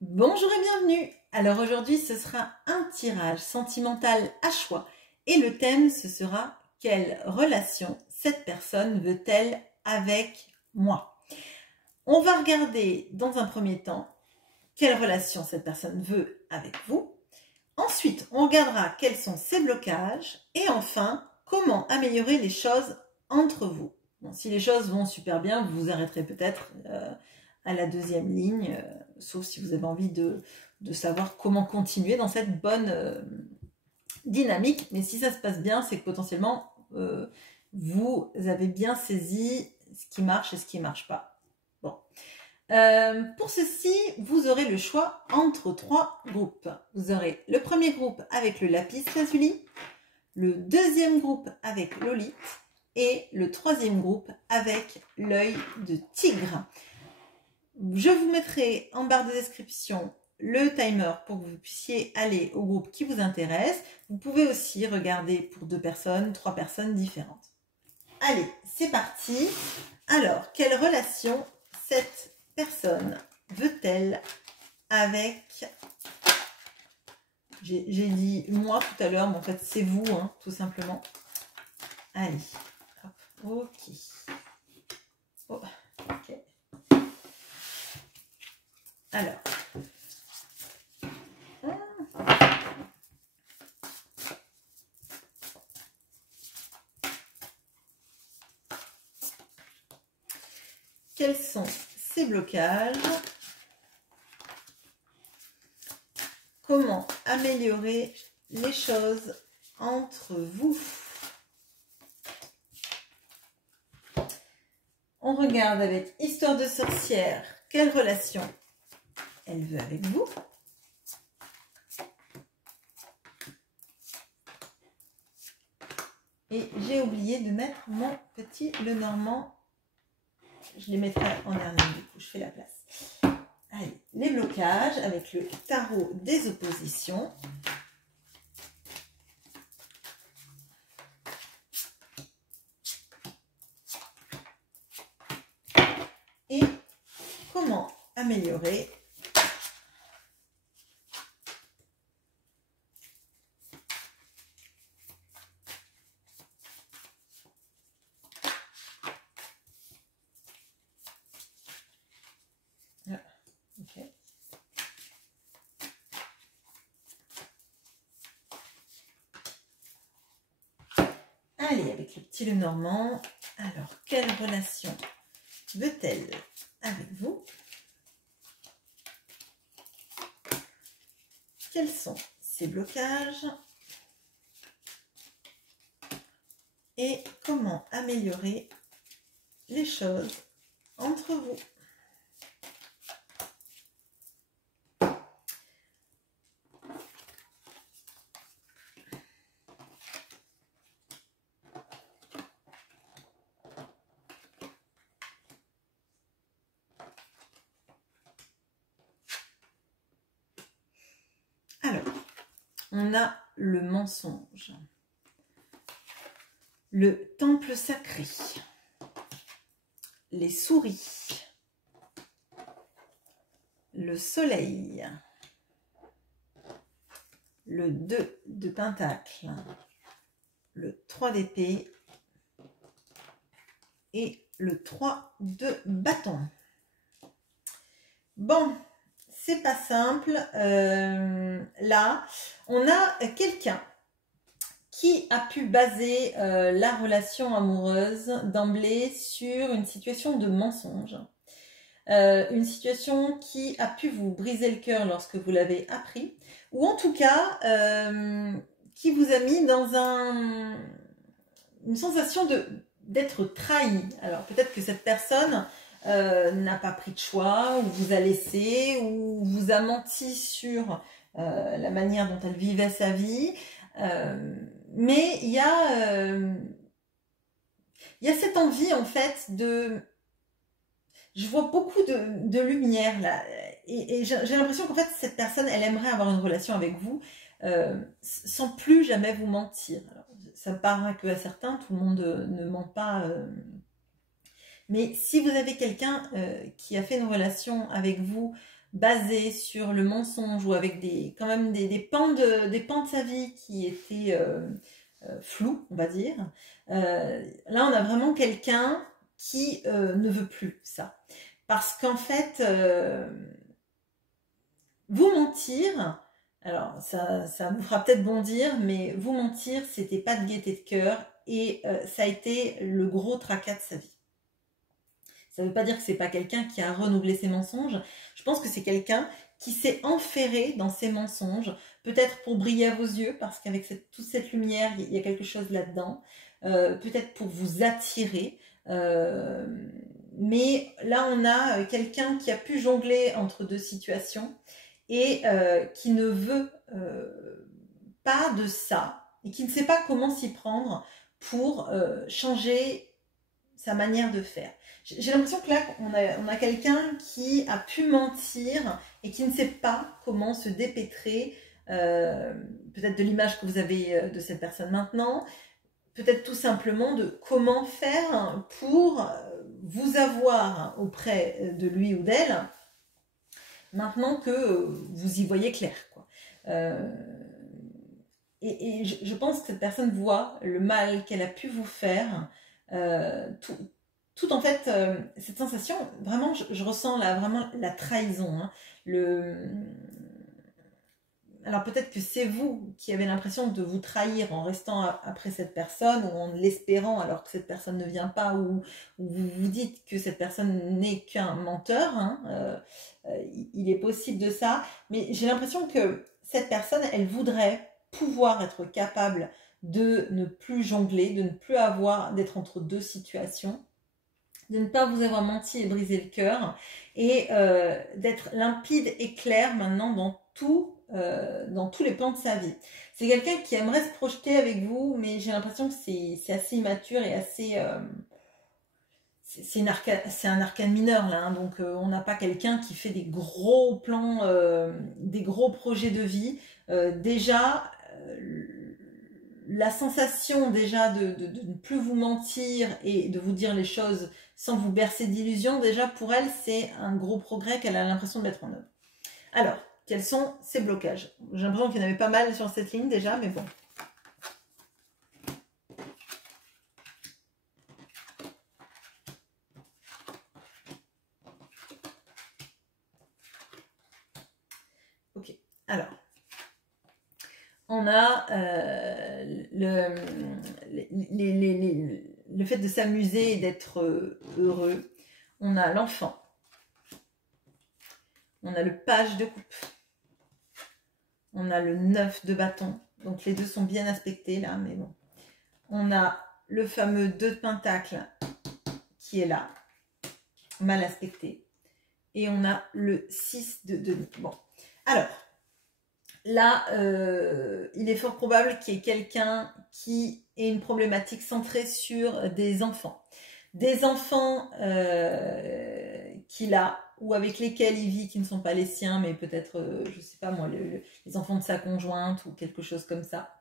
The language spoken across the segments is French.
Bonjour et bienvenue. Alors aujourd'hui ce sera un tirage sentimental à choix et le thème ce sera quelle relation cette personne veut-elle avec moi. On va regarder dans un premier temps quelle relation cette personne veut avec vous. Ensuite on regardera quels sont ses blocages et enfin comment améliorer les choses entre vous. Bon, si les choses vont super bien, vous vous arrêterez peut-être à la deuxième ligne, sauf si vous avez envie de savoir comment continuer dans cette bonne dynamique. Mais si ça se passe bien, c'est que potentiellement, vous avez bien saisi ce qui marche et ce qui ne marche pas. Bon. Pour ceci, vous aurez le choix entre trois groupes. Vous aurez le premier groupe avec le lapis lazuli, le deuxième groupe avec l'olite et le troisième groupe avec l'œil de tigre. Je vous mettrai en barre de description le timer pour que vous puissiez aller au groupe qui vous intéresse. Vous pouvez aussi regarder pour 2 personnes, 3 personnes différentes. Allez, c'est parti. Alors, quelle relation cette personne veut-elle avec... J'ai dit moi tout à l'heure, mais en fait c'est vous, hein, tout simplement. Allez, hop, ok. Oh, ok. Alors, quels sont ces blocages? Comment améliorer les choses entre vous? On regarde avec Histoire de sorcière, quelle relation elle veut avec vous. Et j'ai oublié de mettre mon petit Lenormand. Je les mettrai en dernier, du coup, je fais la place. Allez, les blocages avec le tarot des oppositions. Et comment améliorer okay. Allez, avec le petit Lenormand. Alors, quelle relation veut-elle avec vous? Quels sont ses blocages? Et comment améliorer les choses entre vous? Alors, on a le mensonge, le temple sacré, les souris, le soleil, le 2 de pentacle, le 3 d'épée et le 3 de bâton. Bon, c'est pas simple. Là, on a quelqu'un qui a pu baser la relation amoureuse d'emblée sur une situation de mensonge. Une situation qui a pu vous briser le cœur lorsque vous l'avez appris, ou en tout cas qui vous a mis dans une sensation d'être trahi. Alors peut-être que cette personne n'a pas pris de choix, ou vous a laissé, ou vous a menti sur la manière dont elle vivait sa vie. Mais il y a cette envie en fait de... Je vois beaucoup de lumière là, et j'ai l'impression qu'en fait cette personne, elle aimerait avoir une relation avec vous sans plus jamais vous mentir. Alors, ça me paraît que à certains, tout le monde ne ment pas. Mais si vous avez quelqu'un qui a fait une relation avec vous basé sur le mensonge ou avec quand même des pans de sa vie qui étaient flous, on va dire, là on a vraiment quelqu'un qui ne veut plus ça. Parce qu'en fait, vous mentir, alors ça vous fera peut-être bondir, mais vous mentir, c'était pas de gaieté de cœur et ça a été le gros tracas de sa vie. Ça ne veut pas dire que c'est pas quelqu'un qui a renouvelé ses mensonges. Je pense que c'est quelqu'un qui s'est enferré dans ses mensonges, peut-être pour briller à vos yeux, parce qu'avec toute cette lumière, il y a quelque chose là-dedans. Peut-être pour vous attirer. Mais là, on a quelqu'un qui a pu jongler entre deux situations et qui ne veut pas de ça et qui ne sait pas comment s'y prendre pour changer sa manière de faire. J'ai l'impression que là, on a quelqu'un qui a pu mentir et qui ne sait pas comment se dépêtrer peut-être de l'image que vous avez de cette personne maintenant, peut-être tout simplement de comment faire pour vous avoir auprès de lui ou d'elle maintenant que vous y voyez clair, quoi. Et je pense que cette personne voit le mal qu'elle a pu vous faire, tout en fait, cette sensation, vraiment, je ressens là vraiment la trahison. Hein, alors peut-être que c'est vous qui avez l'impression de vous trahir en restant après cette personne ou en l'espérant alors que cette personne ne vient pas ou vous vous dites que cette personne n'est qu'un menteur. Hein, il est possible de ça, mais j'ai l'impression que cette personne, elle voudrait pouvoir être capable de ne plus jongler, de ne plus d'être entre deux situations, de ne pas vous avoir menti et brisé le cœur et d'être limpide et clair maintenant dans tous les plans de sa vie. C'est quelqu'un qui aimerait se projeter avec vous, mais j'ai l'impression que c'est assez immature et assez... c'est un arcane mineur là, hein, donc on n'a pas quelqu'un qui fait des gros plans, des gros projets de vie. Déjà, la sensation déjà de ne plus vous mentir et de vous dire les choses sans vous bercer d'illusions, déjà pour elle, c'est un gros progrès qu'elle a l'impression de mettre en œuvre. Alors, quels sont ces blocages? J'ai l'impression qu'il y en avait pas mal sur cette ligne déjà, mais bon. Ok, alors. On a le fait de s'amuser et d'être heureux. On a l'enfant. On a le page de coupe. On a le 9 de bâton. Donc les deux sont bien aspectés là, mais bon. On a le fameux 2 de pentacle qui est là, mal aspecté. Et on a le 6 de denier. Bon, alors... Là, il est fort probable qu'il y ait quelqu'un qui ait une problématique centrée sur des enfants. Des enfants qu'il a ou avec lesquels il vit qui ne sont pas les siens, mais peut-être, je ne sais pas moi, les enfants de sa conjointe ou quelque chose comme ça.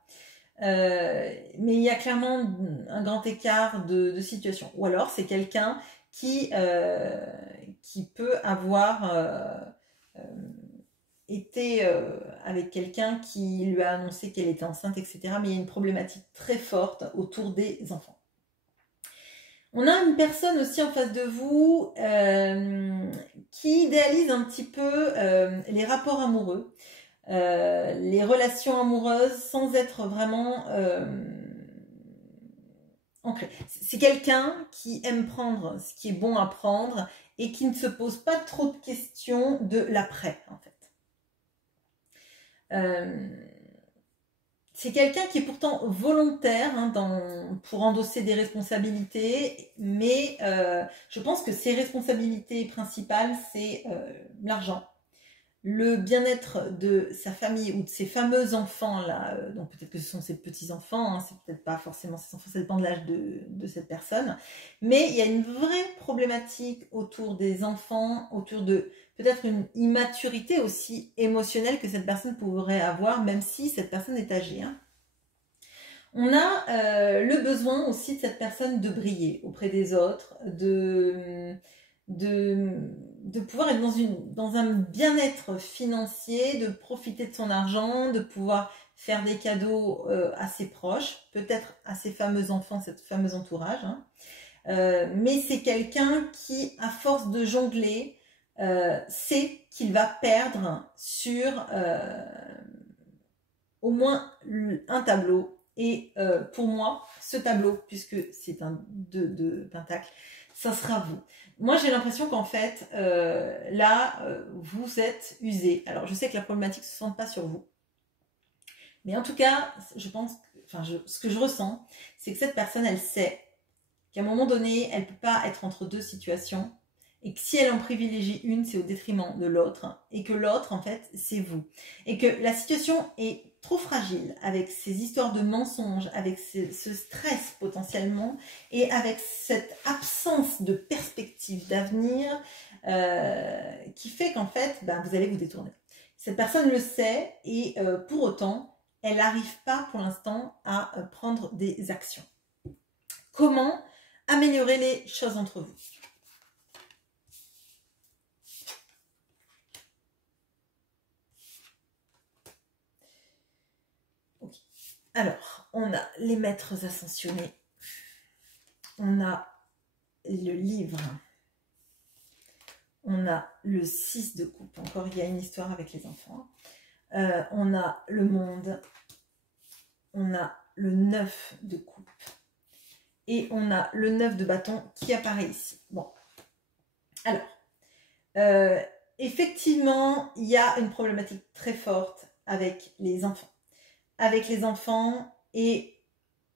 Mais il y a clairement un grand écart de situation. Ou alors, c'est quelqu'un qui peut avoir... était avec quelqu'un qui lui a annoncé qu'elle était enceinte, etc. Mais il y a une problématique très forte autour des enfants. On a une personne aussi en face de vous qui idéalise un petit peu les rapports amoureux, les relations amoureuses sans être vraiment ancré. C'est quelqu'un qui aime prendre ce qui est bon à prendre et qui ne se pose pas trop de questions de l'après, en fait. C'est quelqu'un qui est pourtant volontaire hein, pour endosser des responsabilités, mais je pense que ses responsabilités principales, c'est l'argent, le bien-être de sa famille ou de ses fameux enfants, là, donc peut-être que ce sont ses petits-enfants, hein, c'est peut-être pas forcément ses enfants, ça dépend de l'âge de cette personne, mais il y a une vraie problématique autour des enfants, autour de peut-être une immaturité aussi émotionnelle que cette personne pourrait avoir, même si cette personne est âgée. Hein. On a le besoin aussi de cette personne de briller auprès des autres, de pouvoir être dans un bien-être financier, de profiter de son argent, de pouvoir faire des cadeaux à ses proches, peut-être à ses fameux enfants, cette fameux entourage. Hein. Mais c'est quelqu'un qui, à force de jongler, sait qu'il va perdre sur au moins un tableau. Et pour moi, ce tableau, puisque c'est un de pentacle, ça sera vous. Moi, j'ai l'impression qu'en fait, vous êtes usé. Alors, je sais que la problématique ne se centre pas sur vous. Mais en tout cas, je pense, ce que je ressens, c'est que cette personne, elle sait qu'à un moment donné, elle ne peut pas être entre deux situations. Et que si elle en privilégie une, c'est au détriment de l'autre. Et que l'autre, en fait, c'est vous. Et que la situation est trop fragile avec ces histoires de mensonges, avec ce stress potentiellement, et avec cette absence de perspective d'avenir qui fait qu'en fait, vous allez vous détourner. Cette personne le sait et pour autant, elle n'arrive pas pour l'instant à prendre des actions. Comment améliorer les choses entre vous? Okay. Alors, on a les maîtres ascensionnés. On a le livre. On a le 6 de coupe. Encore, il y a une histoire avec les enfants. On a le monde. On a le 9 de coupe. Et on a le 9 de bâton qui apparaît ici. Bon. Alors, effectivement, il y a une problématique très forte avec les enfants. Avec les enfants, et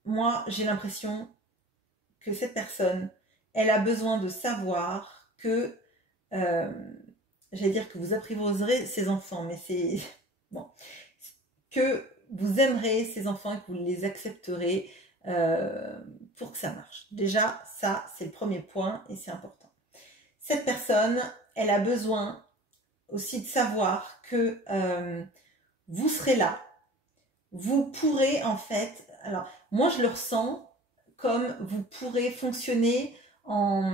moi, j'ai l'impression que cette personne, elle a besoin de savoir que, j'allais dire que vous apprivoiserez ses enfants, mais c'est, bon, que vous aimerez ces enfants et que vous les accepterez pour que ça marche. Déjà, ça, c'est le premier point et c'est important. Cette personne, elle a besoin aussi de savoir que vous serez là. Vous pourrez en fait, alors moi je le ressens comme vous pourrez fonctionner en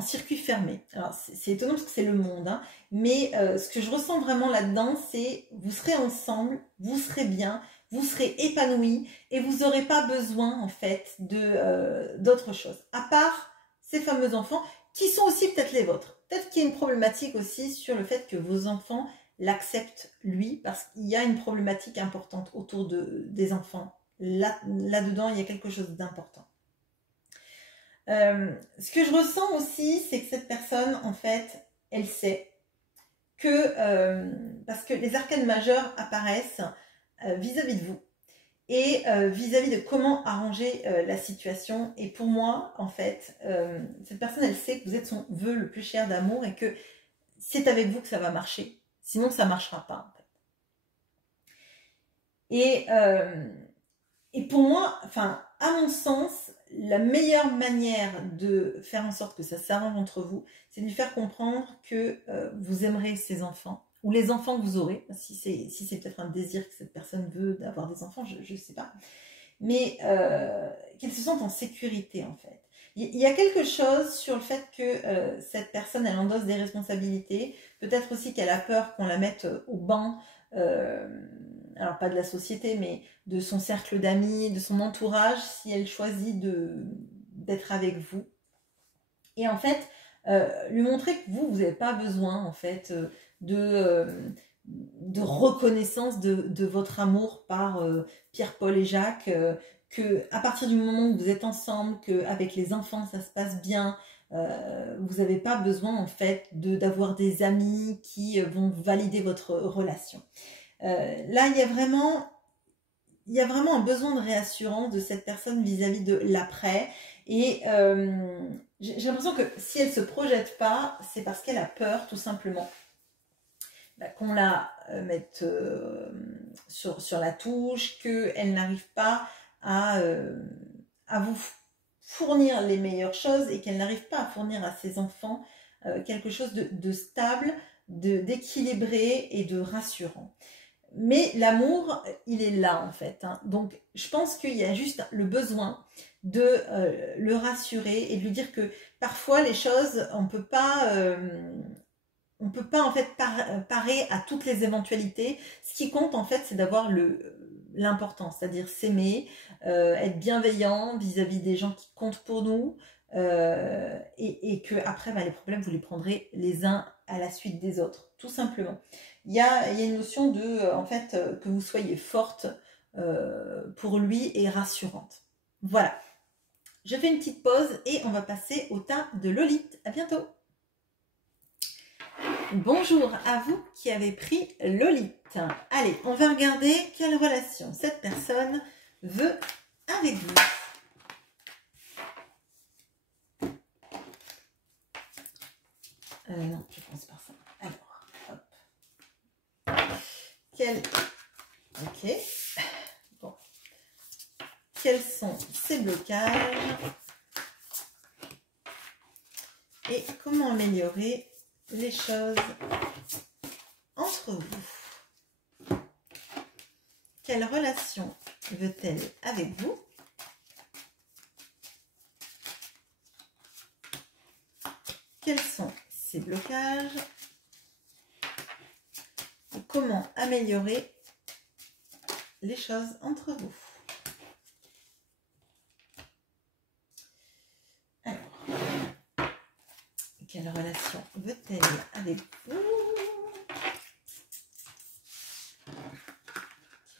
circuit fermé. Alors c'est étonnant parce que c'est le monde, hein, mais ce que je ressens vraiment là-dedans, c'est vous serez ensemble, vous serez bien, vous serez épanouis et vous n'aurez pas besoin en fait d'autre chose. À part ces fameux enfants qui sont aussi peut-être les vôtres. Peut-être qu'il y a une problématique aussi sur le fait que vos enfants l'acceptent lui, parce qu'il y a une problématique importante autour des enfants. Là-dedans, il y a quelque chose d'important. Ce que je ressens aussi, c'est que cette personne, en fait, elle sait que, parce que les arcanes majeures apparaissent vis-à-vis de vous, et vis-à-vis de comment arranger la situation. Et pour moi, en fait, cette personne, elle sait que vous êtes son vœu le plus cher d'amour et que c'est avec vous que ça va marcher. Sinon, ça ne marchera pas. En fait. Et pour moi, à mon sens, la meilleure manière de faire en sorte que ça s'arrange entre vous, c'est de lui faire comprendre que vous aimerez ses enfants, ou les enfants que vous aurez, si c'est peut-être un désir que cette personne veut d'avoir des enfants, je ne sais pas, mais qu'elle se sente en sécurité en fait. Il y a quelque chose sur le fait que cette personne, elle endosse des responsabilités, peut-être aussi qu'elle a peur qu'on la mette au banc, alors pas de la société, mais de son cercle d'amis, de son entourage, si elle choisit d'être avec vous. Et en fait, lui montrer que vous n'avez pas besoin en fait de reconnaissance de votre amour par Pierre, Paul et Jacques, que à partir du moment où vous êtes ensemble, qu'avec les enfants ça se passe bien, vous n'avez pas besoin en fait d'avoir des amis qui vont valider votre relation. Là, il y a vraiment un besoin de réassurance de cette personne vis-à-vis de l'après. Et j'ai l'impression que si elle ne se projette pas, c'est parce qu'elle a peur tout simplement qu'on la mette sur la touche, qu'elle n'arrive pas à vous fournir les meilleures choses et qu'elle n'arrive pas à fournir à ses enfants quelque chose de stable, d'équilibré et de rassurant. mais l'amour, il est là en fait. Hein. Donc, je pense qu'il y a juste le besoin de le rassurer et de lui dire que parfois les choses, on peut pas en fait parer à toutes les éventualités. Ce qui compte en fait, c'est d'avoir l'important, c'est-à-dire s'aimer, être bienveillant vis-à-vis des gens qui comptent pour nous, et que après les problèmes vous les prendrez les uns à la suite des autres, tout simplement. Il y a une notion de en fait que vous soyez forte pour lui et rassurante. Voilà. Je fais une petite pause et on va passer au tas de Lolite. À bientôt. Bonjour à vous qui avez pris Lolite. Allez, on va regarder quelle relation cette personne veut avec vous. Non, je pense pas ça. Alors, hop. Ok. Bon. Quels sont ces blocages et comment améliorer les choses entre vous? Quelle relation veut-elle avec vous? Quels sont ces blocages? Et comment améliorer les choses entre vous? Alors, quelle relation veut-elle avec vous?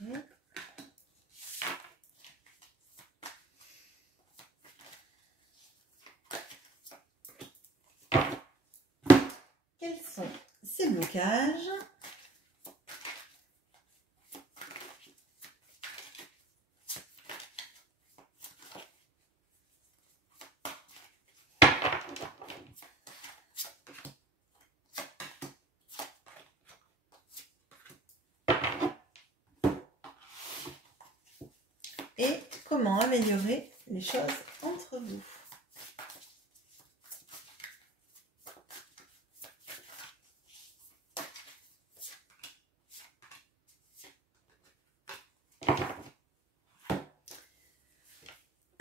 Okay. Quels sont ces blocages? Et comment améliorer les choses entre vous?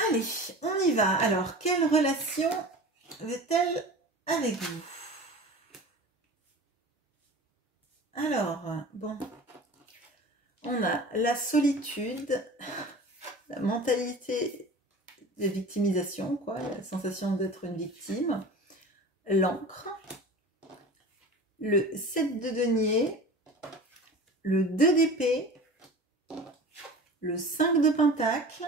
Allez, on y va. Alors, quelle relation veut-elle avec vous? Alors, bon, on a la solitude, la mentalité de victimisation, quoi, la sensation d'être une victime, l'encre, le 7 de denier, le 2 d'épée, le 5 de pentacle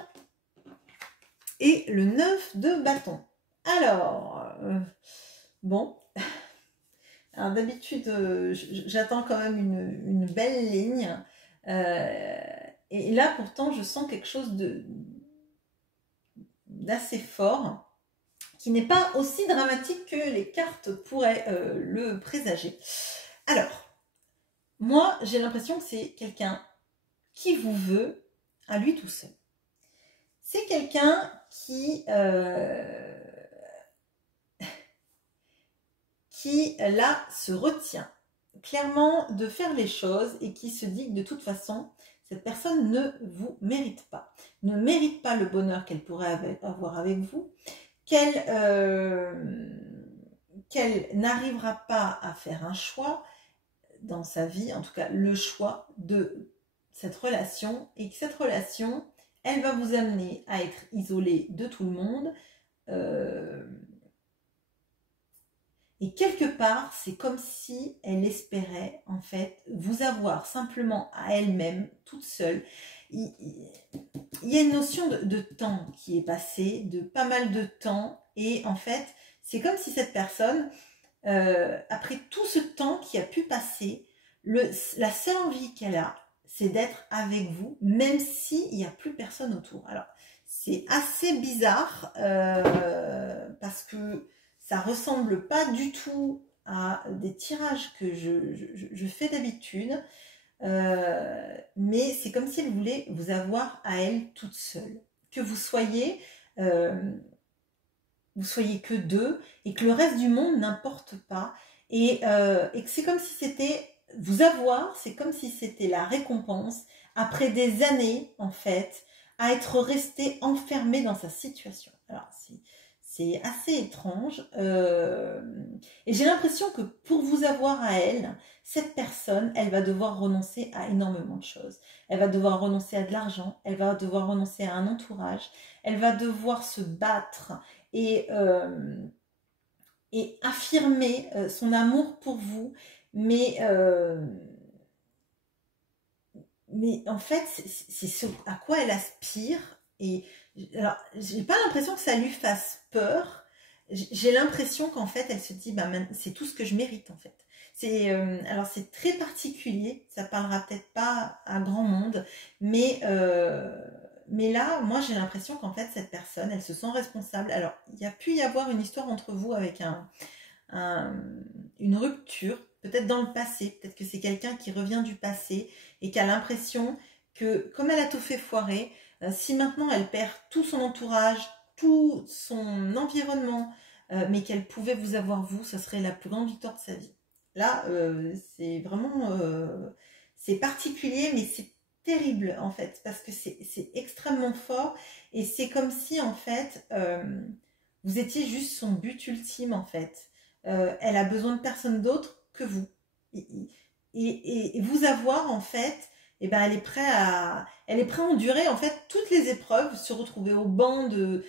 et le 9 de bâton. Alors, bon, alors d'habitude, j'attends quand même une belle ligne. Et là, pourtant, je sens quelque chose d'assez fort, qui n'est pas aussi dramatique que les cartes pourraient le présager. Alors, moi, j'ai l'impression que c'est quelqu'un qui vous veut à lui tout seul. C'est quelqu'un qui là, se retient clairement de faire les choses et qui se dit que de toute façon, cette personne ne vous mérite pas. Ne mérite pas le bonheur qu'elle pourrait avoir avec vous, qu'elle n'arrivera pas à faire un choix dans sa vie, en tout cas le choix de cette relation, et que cette relation, elle va vous amener à être isolé de tout le monde. Et quelque part, c'est comme si elle espérait, en fait, vous avoir simplement à elle-même, toute seule. Il y a une notion de temps qui est passée, de pas mal de temps. Et en fait, c'est comme si cette personne, après tout ce temps qui a pu passer, la seule envie qu'elle a, c'est d'être avec vous, même s'il n'y a plus personne autour. Alors, c'est assez bizarre, parce que ça ressemble pas du tout à des tirages que je fais d'habitude, mais c'est comme si elle voulait vous avoir à elle toute seule. Que vous soyez que deux et que le reste du monde n'importe pas, et que c'est comme si c'était vous avoir, c'est comme si c'était la récompense après des années, en fait, à être resté enfermé dans sa situation. Alors, c'est assez étrange. Et j'ai l'impression que pour vous avoir à elle, cette personne, elle va devoir renoncer à énormément de choses. Elle va devoir renoncer à de l'argent, elle va devoir renoncer à un entourage, elle va devoir se battre et affirmer son amour pour vous, mais, mais en fait, c'est ce à quoi elle aspire. Et alors, j'ai pas l'impression que ça lui fasse peur. J'ai l'impression qu'en fait, elle se dit, bah, c'est tout ce que je mérite en fait. Alors c'est très particulier, ça parlera peut-être pas à grand monde, mais là, moi j'ai l'impression qu'en fait cette personne, elle se sent responsable. Alors il y a pu y avoir une histoire entre vous avec une rupture, peut-être dans le passé, peut-être que c'est quelqu'un qui revient du passé et qui a l'impression que comme elle a tout fait foirer, si maintenant elle perd tout son entourage, tout son environnement, mais qu'elle pouvait vous avoir vous, ce serait la plus grande victoire de sa vie. Là, c'est vraiment, c'est particulier, mais c'est terrible en fait, parce que c'est extrêmement fort et c'est comme si en fait, vous étiez juste son but ultime en fait. Elle a besoin de personne d'autre que vous. Et vous avoir en fait, eh ben elle est prête à endurer en fait toutes les épreuves, se retrouver au banc de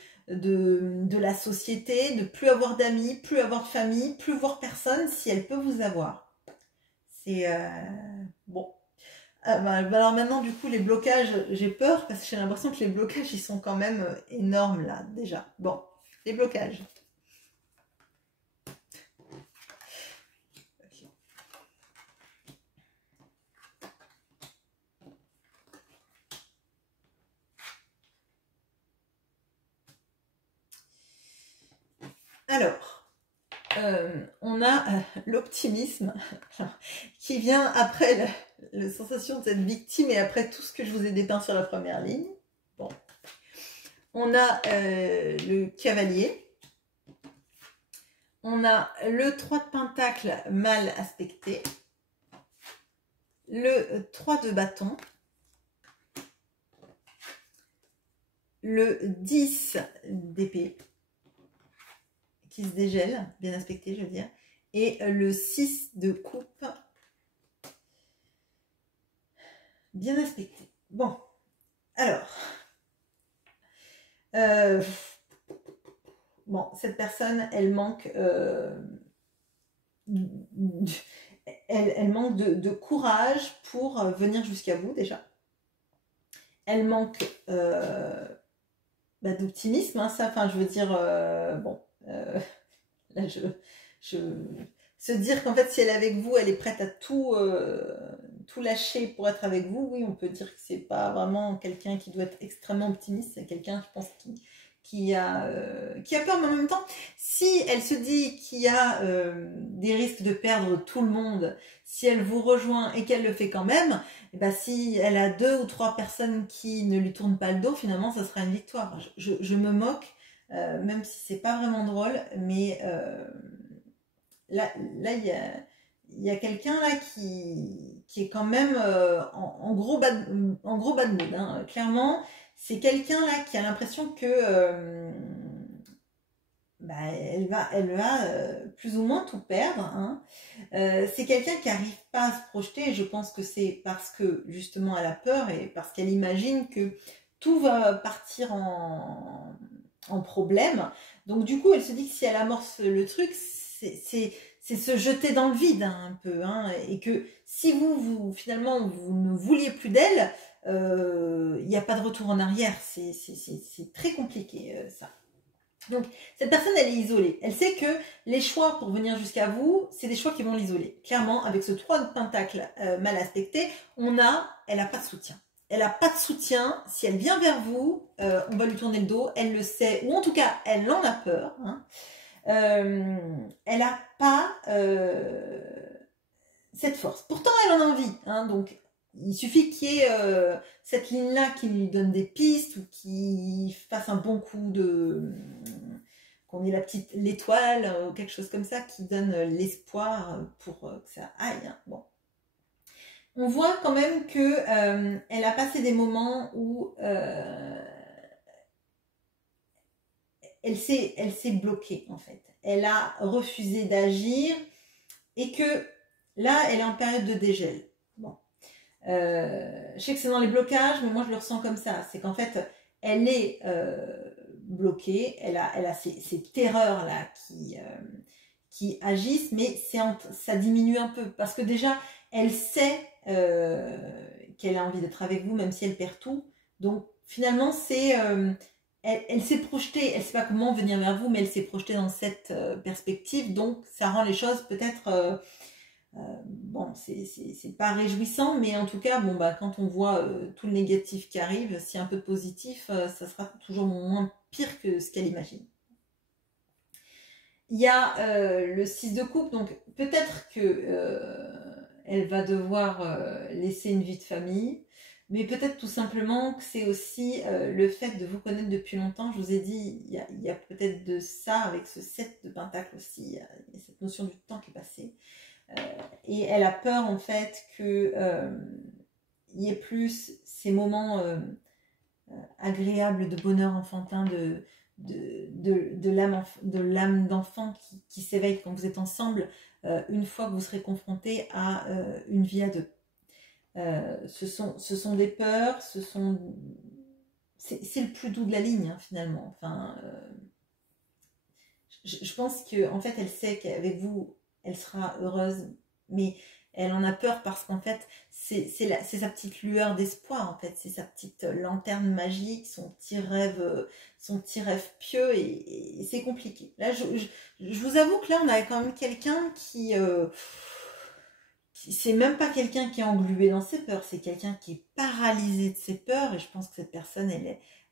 la société, de plus avoir d'amis, plus avoir de famille, plus voir personne si elle peut vous avoir. C'est bon. Alors maintenant du coup les blocages, j'ai peur parce que j'ai l'impression que les blocages ils sont quand même énormes là déjà. Bon, les blocages. Alors, on a l'optimisme qui vient après la sensation d'être victime et après tout ce que je vous ai dépeint sur la première ligne. Bon. On a le cavalier. On a le 3 de pentacle mal aspecté. Le 3 de bâton. Le 10 d'épée qui se dégèle, bien aspecté je veux dire, et le 6 de coupe, bien aspecté. Bon, alors, bon, cette personne, elle manque, elle manque de courage pour venir jusqu'à vous déjà. Elle manque d'optimisme, hein, ça, enfin je veux dire, bon, là se dire qu'en fait si elle est avec vous, elle est prête à tout lâcher pour être avec vous, oui on peut dire que c'est pas vraiment quelqu'un qui doit être extrêmement optimiste, c'est quelqu'un je pense qui a peur, mais en même temps si elle se dit qu'il y a des risques de perdre tout le monde, si elle vous rejoint et qu'elle le fait quand même, et ben si elle a 2 ou 3 personnes qui ne lui tournent pas le dos, finalement ça sera une victoire. Je me moque, même si c'est pas vraiment drôle, mais là il y a quelqu'un là qui est quand même en gros bad mood, hein. Clairement, c'est quelqu'un là qui a l'impression que elle va plus ou moins tout perdre, hein. C'est quelqu'un qui n'arrive pas à se projeter, et je pense que c'est parce que justement elle a peur et parce qu'elle imagine que tout va partir en problème. Donc du coup elle se dit que si elle amorce le truc, c'est se jeter dans le vide, hein, un peu, hein, et que si vous finalement vous ne vouliez plus d'elle, il n'y a pas de retour en arrière. C'est très compliqué ça. Donc cette personne elle est isolée, elle sait que les choix pour venir jusqu'à vous, c'est des choix qui vont l'isoler. Clairement, avec ce 3 de pentacle mal aspecté, elle n'a pas de soutien. Elle n'a pas de soutien, si elle vient vers vous, on va lui tourner le dos, elle le sait, ou en tout cas elle en a peur, hein. Elle n'a pas cette force. Pourtant elle en a envie, hein, donc il suffit qu'il y ait cette ligne-là qui lui donne des pistes ou qui fasse un bon coup qu'on ait l'étoile ou quelque chose comme ça qui donne l'espoir pour que ça aille, hein. Bon. On voit quand même que elle a passé des moments où elle s'est bloquée en fait. Elle a refusé d'agir et que là, elle est en période de dégel. Bon. Je sais que c'est dans les blocages, mais moi je le ressens comme ça. C'est qu'en fait, elle est bloquée, elle a ces terreurs-là qui agissent, mais ça diminue un peu. Parce que déjà, elle sait qu'elle a envie d'être avec vous, même si elle perd tout. Donc finalement, elle s'est projetée, elle ne sait pas comment venir vers vous, mais elle s'est projetée dans cette perspective. Donc ça rend les choses peut-être... bon, c'est pas réjouissant, mais en tout cas, bon, bah, quand on voit tout le négatif qui arrive, s'il y a un peu de positif, ça sera toujours moins pire que ce qu'elle imagine. Il y a le 6 de coupe, donc peut-être que elle va devoir laisser une vie de famille, mais peut-être tout simplement que c'est aussi le fait de vous connaître depuis longtemps. Je vous ai dit, il y a peut-être de ça avec ce 7 de pentacle aussi, il y a cette notion du temps qui est passé. Et elle a peur en fait que il y ait plus ces moments agréables de bonheur enfantin, de l'âme d'enfant qui s'éveille quand vous êtes ensemble, une fois que vous serez confrontés à une vie à deux. Ce sont des peurs, c'est le plus doux de la ligne hein, finalement. Enfin, je pense que en fait elle sait qu'avec vous elle sera heureuse, mais elle en a peur parce qu'en fait, c'est sa petite lueur d'espoir, en fait, c'est sa petite lanterne magique, son petit rêve pieux, et c'est compliqué. Là, je vous avoue que là, on a quand même quelqu'un qui c'est même pas quelqu'un qui est englué dans ses peurs, c'est quelqu'un qui est paralysé de ses peurs, et je pense que cette personne,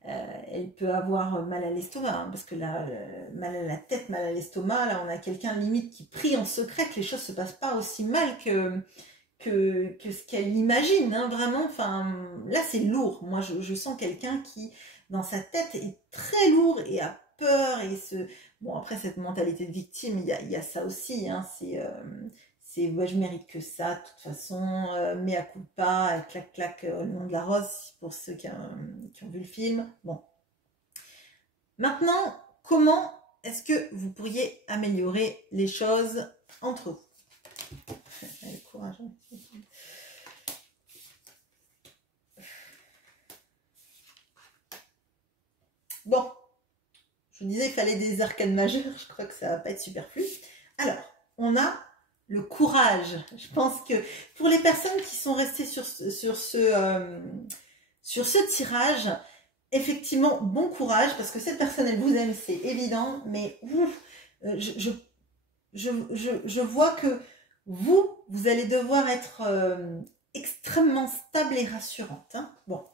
elle peut avoir mal à l'estomac, hein, parce que là, mal à la tête, mal à l'estomac, là, on a quelqu'un limite qui prie en secret que les choses se passent pas aussi mal que ce qu'elle imagine, hein, vraiment. Enfin, là, c'est lourd. Moi, je sens quelqu'un qui, dans sa tête, est très lourd et a peur. Bon, après, cette mentalité de victime, il y a ça aussi. Hein, ouais, je mérite que ça, de toute façon, mea culpa, clac, clac, le nom de la rose, pour ceux qui ont vu le film. Bon. Maintenant, comment est-ce que vous pourriez améliorer les choses entre vous? Allez, courage. Bon, je vous disais qu'il fallait des arcanes majeures, je crois que ça va pas être superflu. Alors, on a le courage. Je pense que pour les personnes qui sont restées sur ce tirage, effectivement, bon courage, parce que cette personne, elle vous aime, c'est évident, mais je vois que vous allez devoir être extrêmement stable et rassurante. Hein. Bon,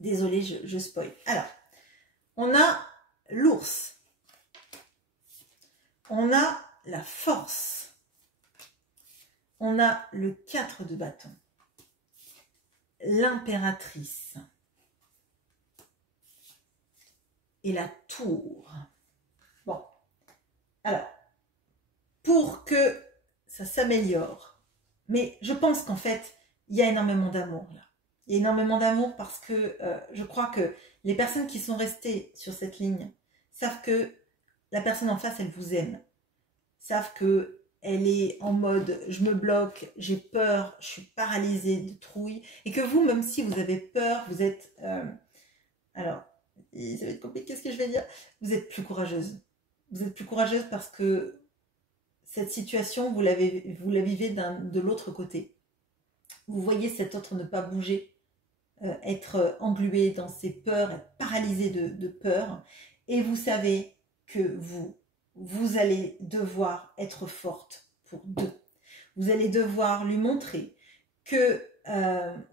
désolée, je spoil. Alors, on a l'ours. On a la force. On a le 4 de bâton. L'impératrice. Et la tour. Bon. Alors, pour que ça s'améliore, mais je pense qu'en fait, il y a énormément d'amour là. Il y a énormément d'amour parce que je crois que les personnes qui sont restées sur cette ligne savent que la personne en face, elle vous aime. Savent que elle est en mode je me bloque, j'ai peur, je suis paralysée de trouille. Et que vous, même si vous avez peur, vous êtes... alors, ça va être compliqué ce que je vais dire. Vous êtes plus courageuse. Vous êtes plus courageuse parce que cette situation, vous la vivez de l'autre côté. Vous voyez cet autre ne pas bouger, être englué dans ses peurs, être paralysé de peur. Et vous savez que vous allez devoir être forte pour deux. Vous allez devoir lui montrer que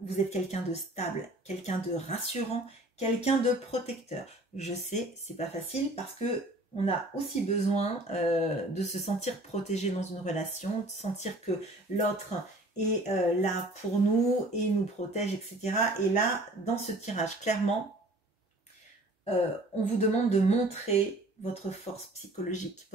vous êtes quelqu'un de stable, quelqu'un de rassurant, quelqu'un de protecteur. Je sais, c'est pas facile parce que on a aussi besoin de se sentir protégé dans une relation, de sentir que l'autre est là pour nous et nous protège, etc. Et là, dans ce tirage, clairement, on vous demande de montrer votre force psychologique,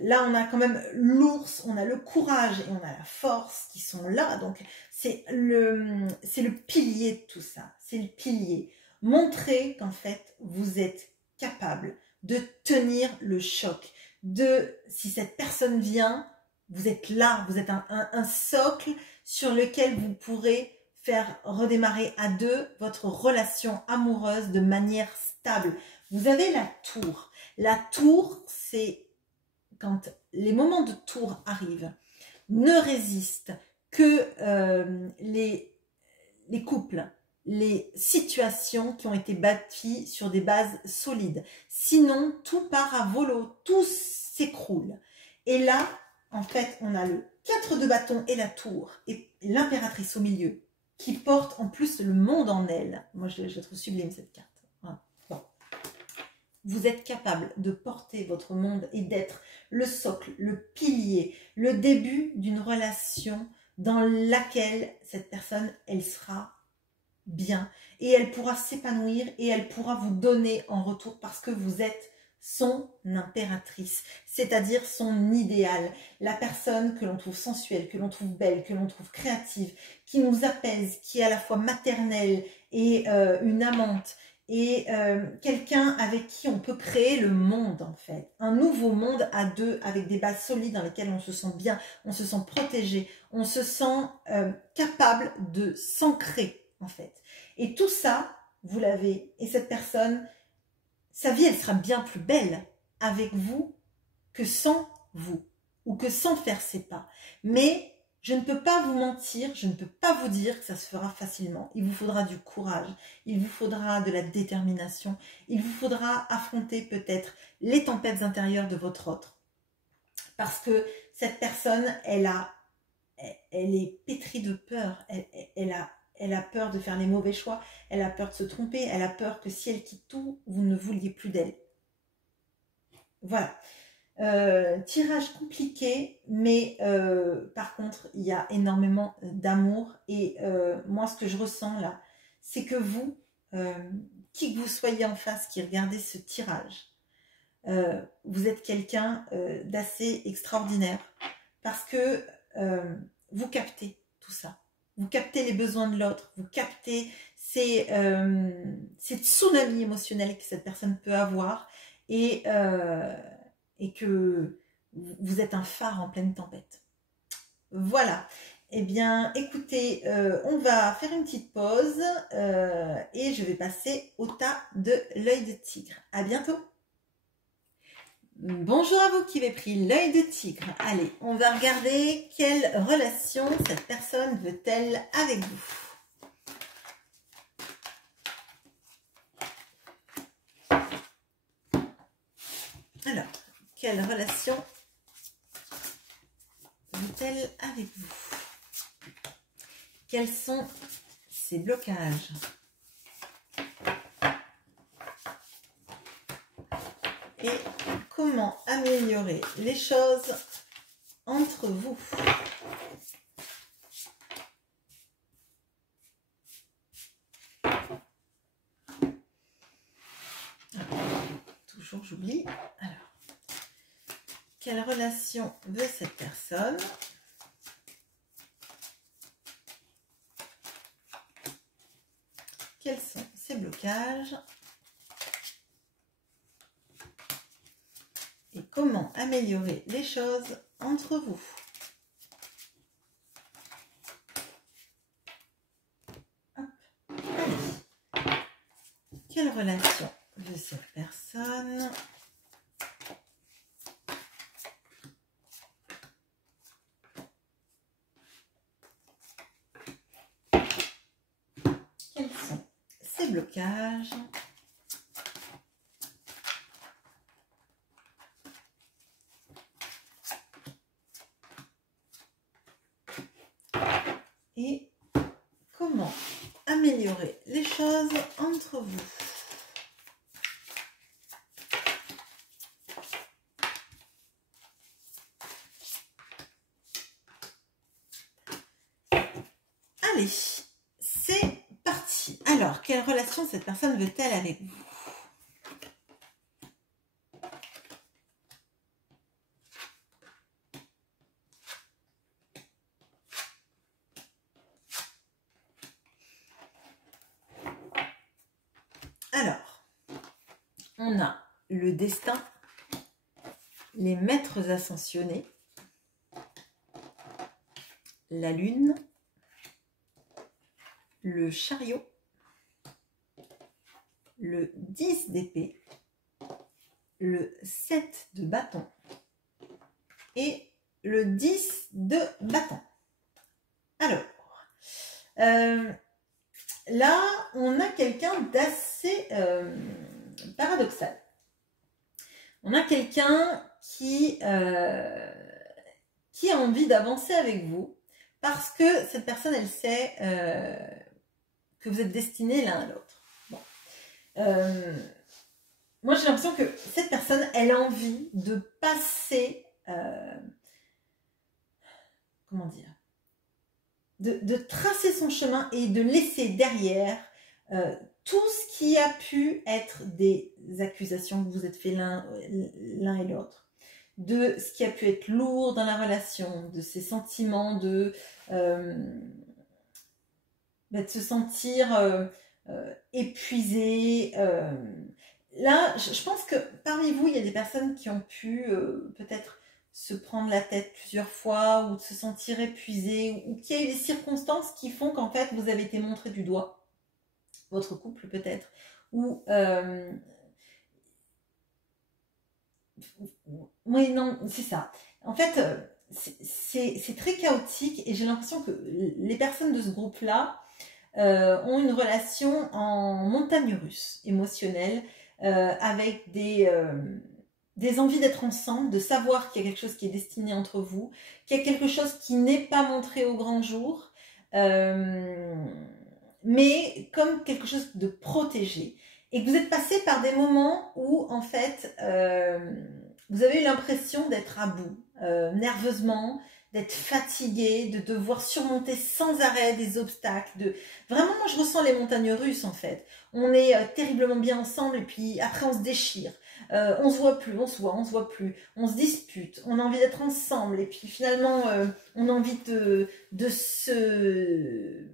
Là, on a quand même l'ours, on a le courage et on a la force qui sont là. Donc, c'est le pilier de tout ça. C'est le pilier. Montrer qu'en fait, vous êtes capable de tenir le choc. Si cette personne vient, vous êtes là. Vous êtes un socle sur lequel vous pourrez faire redémarrer à deux votre relation amoureuse de manière stable. Vous avez la tour. La tour, c'est quand les moments de tour arrivent, ne résistent que les couples, les situations qui ont été bâties sur des bases solides. Sinon, tout part à volo, tout s'écroule. Et là, en fait, on a le 4 de bâton et la tour, et l'impératrice au milieu, qui porte en plus le monde en elle. Moi, je la trouve sublime, cette carte. Voilà. Bon. Vous êtes capable de porter votre monde et d'être le socle, le pilier, le début d'une relation dans laquelle cette personne, elle sera bien et elle pourra s'épanouir et elle pourra vous donner en retour parce que vous êtes son impératrice, c'est-à-dire son idéal, la personne que l'on trouve sensuelle, que l'on trouve belle, que l'on trouve créative, qui nous apaise, qui est à la fois maternelle et une amante, et quelqu'un avec qui on peut créer le monde en fait, un nouveau monde à deux avec des bases solides dans lesquelles on se sent bien, on se sent protégé, on se sent capable de s'ancrer en fait. Et tout ça, vous l'avez, et cette personne, sa vie elle sera bien plus belle avec vous que sans vous, ou que sans faire ses pas. Mais je ne peux pas vous mentir, je ne peux pas vous dire que ça se fera facilement. Il vous faudra du courage, il vous faudra de la détermination, il vous faudra affronter peut-être les tempêtes intérieures de votre autre. Parce que cette personne, elle est pétrie de peur, elle a peur de faire les mauvais choix, elle a peur de se tromper, elle a peur que si elle quitte tout, vous ne vouliez plus d'elle. Voilà. Tirage compliqué, mais par contre, il y a énormément d'amour. Et moi, ce que je ressens là, c'est que vous, qui que vous soyez en face, qui regardez ce tirage, vous êtes quelqu'un d'assez extraordinaire parce que vous captez tout ça. Vous captez les besoins de l'autre, vous captez ces tsunamis émotionnels que cette personne peut avoir et que vous êtes un phare en pleine tempête. Voilà. Eh bien, écoutez, on va faire une petite pause et je vais passer au tas de l'œil de tigre. À bientôt. Bonjour à vous qui avez pris l'œil de tigre. Allez, on va regarder quelle relation cette personne veut-elle avec vous. Alors, quelle relation veut-elle avec vous? Quels sont ses blocages? Et comment améliorer les choses entre vous? Toujours j'oublie. Alors, quelle relation veut cette personne? Quels sont ses blocages? Et comment améliorer les choses entre vous? Hop. Allez. Quelle relation veut cette personne? Quels sont ses blocages? Et comment améliorer les choses entre vous? Allez, c'est parti. Alors, quelle relation cette personne veut-elle avec vous? on a le destin, les maîtres ascensionnés, la lune, le chariot, le 10 d'épée, le 7 de bâton et le 10 de bâton. Alors, là, on a quelqu'un d'assez paradoxal. On a quelqu'un qui a envie d'avancer avec vous parce que cette personne, elle sait que vous êtes destinés l'un à l'autre. Bon. Moi, j'ai l'impression que cette personne, elle a envie de passer, comment dire, de tracer son chemin et de laisser derrière tout ce qui a pu être des accusations que vous êtes fait l'un et l'autre, de ce qui a pu être lourd dans la relation, de ces sentiments de se sentir épuisé. Là, je pense que parmi vous, il y a des personnes qui ont pu peut-être se prendre la tête plusieurs fois ou de se sentir épuisé ou qu'il y a eu des circonstances qui font qu'en fait, vous avez été montré du doigt, votre couple peut-être, ou oui, non, c'est ça. En fait, c'est très chaotique et j'ai l'impression que les personnes de ce groupe-là ont une relation en montagne russe émotionnelle avec des envies d'être ensemble, de savoir qu'il y a quelque chose qui est destiné entre vous, qu'il y a quelque chose qui n'est pas montré au grand jour, mais comme quelque chose de protégé. Et que vous êtes passé par des moments où, en fait, vous avez eu l'impression d'être à bout, nerveusement, d'être fatigué, de devoir surmonter sans arrêt des obstacles. Vraiment, moi, je ressens les montagnes russes, en fait. On est terriblement bien ensemble et puis après, on se déchire. On se voit plus, on se voit plus. On se dispute, on a envie d'être ensemble et puis finalement, on a envie de se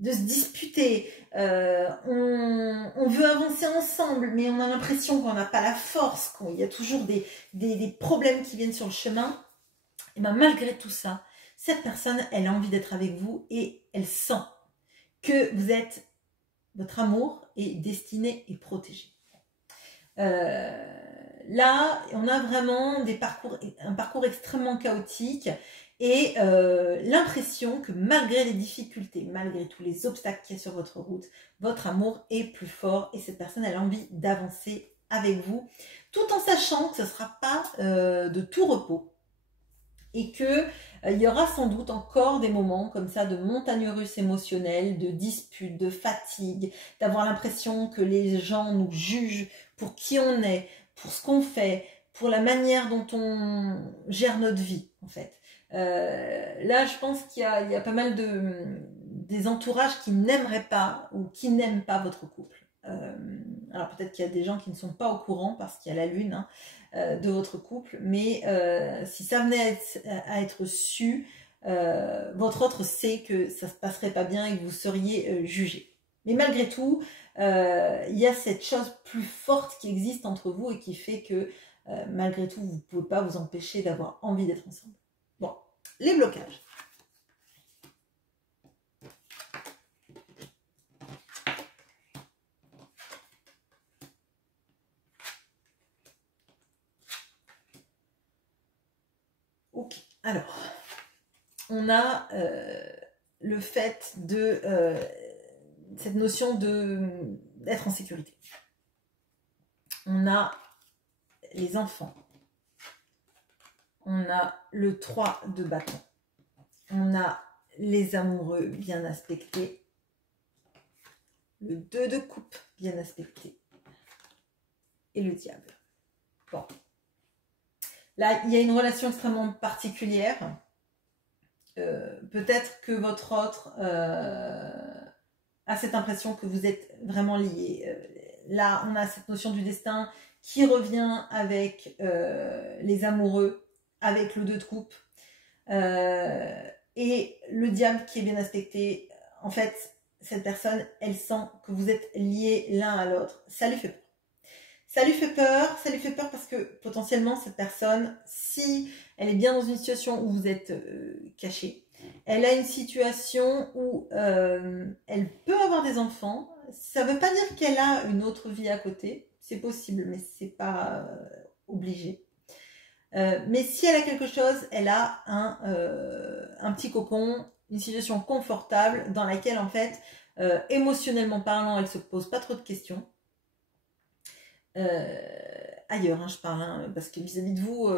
disputer. On veut avancer ensemble, mais on a l'impression qu'on n'a pas la force, qu'il y a toujours des problèmes qui viennent sur le chemin. Et bien malgré tout ça, cette personne, elle a envie d'être avec vous et elle sent que vous êtes, votre amour est destiné et protégé. Là, on a vraiment un parcours extrêmement chaotique et l'impression que malgré les difficultés, malgré tous les obstacles qu'il y a sur votre route, votre amour est plus fort et cette personne, elle a envie d'avancer avec vous, tout en sachant que ce ne sera pas de tout repos. Et que il y aura sans doute encore des moments comme ça de montagne russe émotionnelle, de disputes, de fatigue, d'avoir l'impression que les gens nous jugent pour qui on est, pour ce qu'on fait, pour la manière dont on gère notre vie, en fait. Là, je pense qu'il y a pas mal des entourages qui n'aimeraient pas ou qui n'aiment pas votre couple. Alors peut-être qu'il y a des gens qui ne sont pas au courant parce qu'il y a la lune, hein, de votre couple, mais si ça venait à être su, votre autre sait que ça se passerait pas bien et que vous seriez jugé. Mais malgré tout, il y a cette chose plus forte qui existe entre vous et qui fait que malgré tout, vous ne pouvez pas vous empêcher d'avoir envie d'être ensemble. Bon, les blocages. Ok, alors, on a le fait de cette notion d'être en sécurité. On a les enfants. On a le 3 de bâton. On a les amoureux bien aspectés. Le 2 de coupe bien aspecté. Et le diable. Bon. Là, il y a une relation extrêmement particulière. Peut-être que votre autre a cette impression que vous êtes vraiment liés. Là, on a cette notion du destin qui revient avec les amoureux, avec le 2 de coupe et le diable qui est bien aspecté. En fait, cette personne, elle sent que vous êtes liés l'un à l'autre. Ça lui fait peur. Ça lui fait peur parce que potentiellement cette personne, si elle est bien dans une situation où vous êtes caché, elle a une situation où elle peut avoir des enfants. Ça ne veut pas dire qu'elle a une autre vie à côté, c'est possible, mais c'est pas obligé. Mais si elle a quelque chose, elle a un petit cocon, une situation confortable dans laquelle en fait, émotionnellement parlant, elle se pose pas trop de questions. Ailleurs, hein, je parle, hein, parce que vis-à-vis de vous,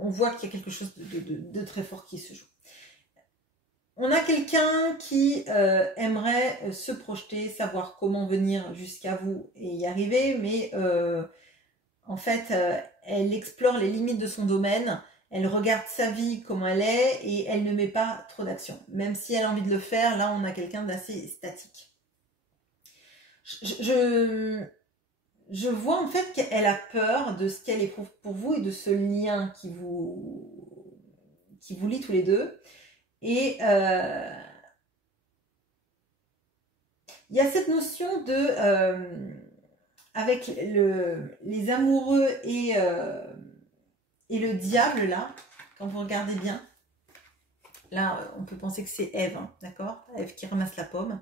on voit qu'il y a quelque chose de très fort qui se joue. On a quelqu'un qui aimerait se projeter, savoir comment venir jusqu'à vous et y arriver, mais en fait, elle explore les limites de son domaine, elle regarde sa vie comment elle est et elle ne met pas trop d'action. Même si elle a envie de le faire, là on a quelqu'un d'assez statique. Je vois en fait qu'elle a peur de ce qu'elle éprouve pour vous et de ce lien qui vous lie tous les deux. Et il y a cette notion de avec les amoureux et le diable là, quand vous regardez bien, là on peut penser que c'est Ève, hein, d'accord, Ève qui ramasse la pomme,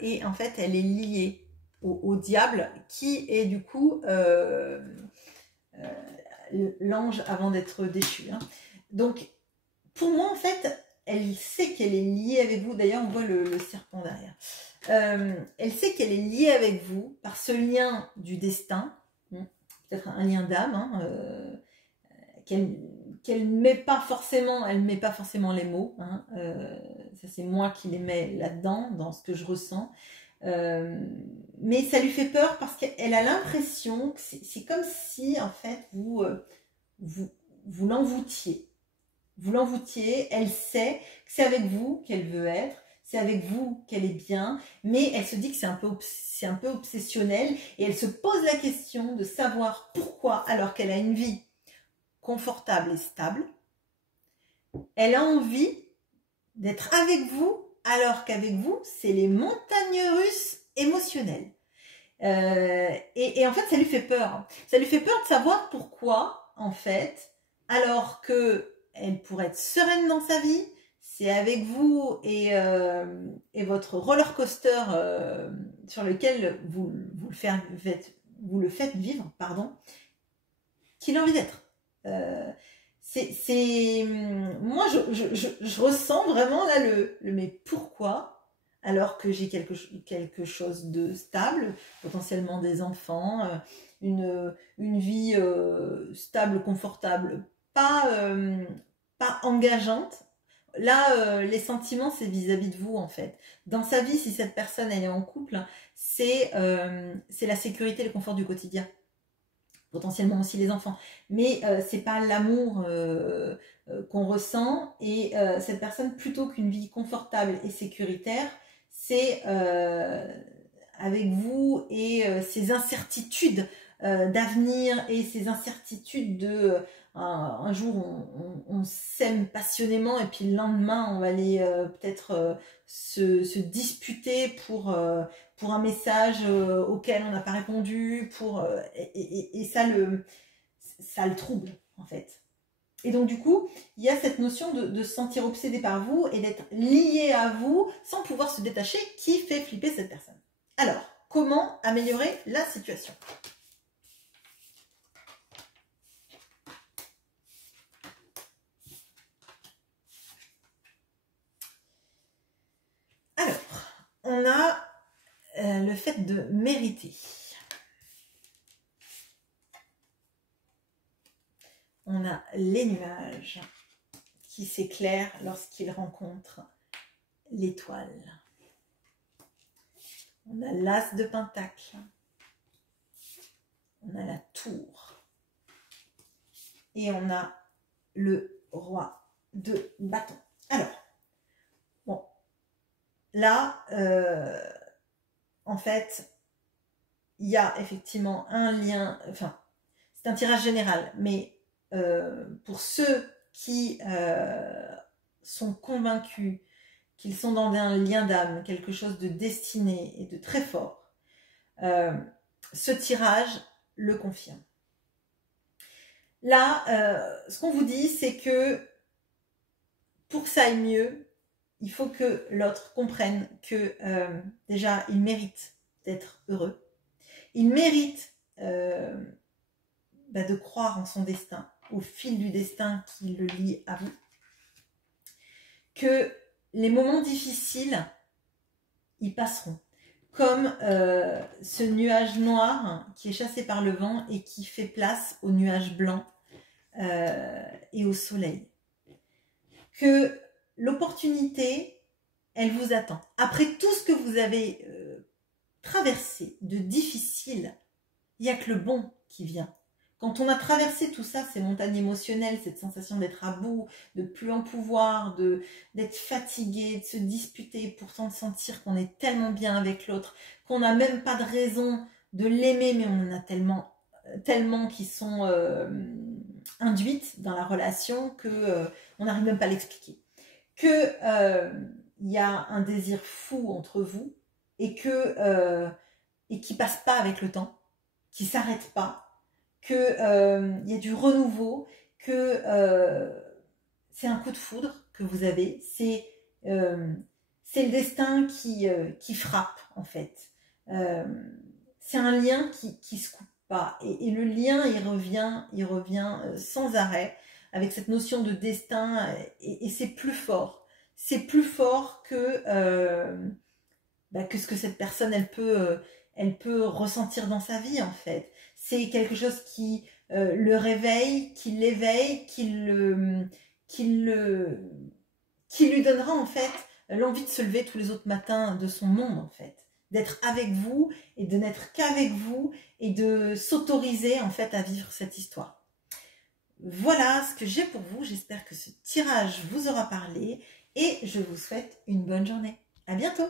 et en fait elle est liée au diable qui est du coup l'ange avant d'être déchu, hein. Donc pour moi en fait elle sait qu'elle est liée avec vous. D'ailleurs on voit le serpent derrière. Elle sait qu'elle est liée avec vous par ce lien du destin, peut-être un lien d'âme, hein, qu'elle met pas forcément, elle met pas forcément les mots, hein, ça c'est moi qui les mets là-dedans, dans ce que je ressens, mais ça lui fait peur parce qu'elle a l'impression que c'est comme si en fait vous l'envoûtiez. Vous l'envoûtiez, elle sait que c'est avec vous qu'elle veut être, c'est avec vous qu'elle est bien, mais elle se dit que c'est un peu obsessionnel et elle se pose la question de savoir pourquoi, alors qu'elle a une vie confortable et stable, elle a envie d'être avec vous, alors qu'avec vous, c'est les montagnes russes émotionnelles. Et en fait, ça lui fait peur. Ça lui fait peur de savoir pourquoi, en fait, alors que elle pourrait être sereine dans sa vie, c'est avec vous et votre roller coaster sur lequel vous le faites vivre, pardon, qu'il a envie d'être. Moi je ressens vraiment là le mais pourquoi, alors que j'ai quelque chose de stable, potentiellement des enfants, une vie stable, confortable, pas engageante. Là, les sentiments, c'est vis-à-vis de vous, en fait. Dans sa vie, si cette personne, elle est en couple, c'est la sécurité et le confort du quotidien. Potentiellement aussi les enfants. Mais c'est pas l'amour qu'on ressent. Et cette personne, plutôt qu'une vie confortable et sécuritaire, c'est avec vous et ces incertitudes d'avenir et ces incertitudes de un jour on s'aime passionnément et puis le lendemain on va aller peut-être se disputer pour un message auquel on n'a pas répondu, et ça le trouble en fait. Et donc du coup, il y a cette notion de se sentir obsédé par vous et d'être lié à vous sans pouvoir se détacher qui fait flipper cette personne. Alors, comment améliorer la situation ? Alors, on a le fait de mériter. On a les nuages qui s'éclairent lorsqu'ils rencontrent l'étoile. On a l'as de pentacle. On a la tour. Et on a le roi de bâton. Alors, bon, là, en fait, il y a effectivement un lien, enfin, c'est un tirage général, mais pour ceux qui sont convaincus qu'ils sont dans un lien d'âme, quelque chose de destiné et de très fort, ce tirage le confirme. Là, ce qu'on vous dit, c'est que pour que ça aille mieux, il faut que l'autre comprenne que déjà, il mérite d'être heureux. Il mérite de croire en son destin, au fil du destin qui le lie à vous. Que les moments difficiles, ils passeront. Comme ce nuage noir qui est chassé par le vent et qui fait place au nuage blanc et au soleil. Que l'opportunité, elle vous attend. Après tout ce que vous avez traversé de difficile, il n'y a que le bon qui vient. Quand on a traversé tout ça, ces montagnes émotionnelles, cette sensation d'être à bout, de plus en pouvoir, d'être fatigué, de se disputer, pourtant de sentir qu'on est tellement bien avec l'autre, qu'on n'a même pas de raison de l'aimer, mais on en a tellement qui sont induites dans la relation que on n'arrive même pas à l'expliquer. Que y a un désir fou entre vous et qui passe pas avec le temps, qui s'arrête pas, que y a du renouveau, que c'est un coup de foudre que vous avez, c'est le destin qui frappe en fait. C'est un lien qui se coupe pas et le lien il revient sans arrêt avec cette notion de destin et c'est plus fort. C'est plus fort que ce que cette personne elle peut ressentir dans sa vie en fait. C'est quelque chose qui le réveille, qui l'éveille, qui lui donnera en fait l'envie de se lever tous les autres matins de son monde en fait. D'être avec vous et de n'être qu'avec vous et de s'autoriser en fait à vivre cette histoire. Voilà ce que j'ai pour vous. J'espère que ce tirage vous aura parlé et je vous souhaite une bonne journée. À bientôt!